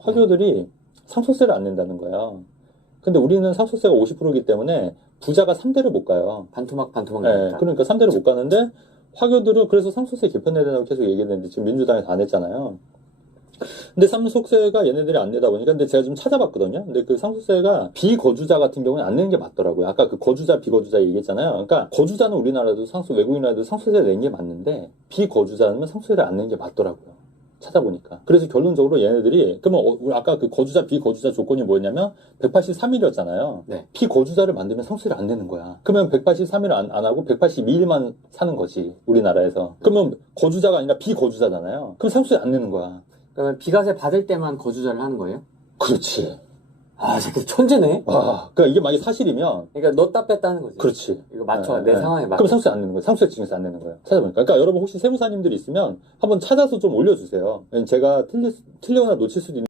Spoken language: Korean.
화교들이 상속세를 안 낸다는 거예요. 근데 우리는 상속세가 50%이기 때문에 부자가 3대를 못 가요. 반토막 반토막 네, 나니까. 그러니까 3대를 못 가는데 화교들은 그래서 상속세 개편해야 된다고 계속 얘기했는데 지금 민주당에서 안 했잖아요. 근데 상속세가 얘네들이 안 내다 보니까 근데 제가 좀 찾아봤거든요. 근데 그 상속세가 비거주자 같은 경우는 안 내는 게 맞더라고요. 아까 그 거주자 비거주자 얘기했잖아요. 그러니까 거주자는 우리나라도 상속 외국인이라도 상속세 내는 게 맞는데 비거주자는 상속세를 안 내는 게 맞더라고요. 찾아보니까. 그래서 결론적으로 얘네들이 그러면 어, 우리 아까 그 거주자 비거주자 조건이 뭐였냐면 183일이었잖아요. 네. 비거주자를 만들면 상속세를 안 내는 거야. 그러면 183일 안, 안 하고 182일만 사는 거지 우리나라에서. 그러면 거주자가 아니라 비거주자잖아요. 그럼 상속세 안 내는 거야. 그러면 비과세 받을 때만 거주자를 하는 거예요? 그렇지. 아, 새끼 천재네. 와, 그러니까 이게 만약에 사실이면 그러니까 넣었다 뺐다 하는 거지. 그렇지. 이거 맞춰 네, 내 네. 상황에 맞춰. 그럼 상속세 안 내는 거예요. 상속세 증에서 안 내는 거예요. 찾아보니까. 그러니까 여러분 혹시 세무사님들이 있으면 한번 찾아서 좀 올려주세요. 제가 틀리, 틀리거나 놓칠 수도 있는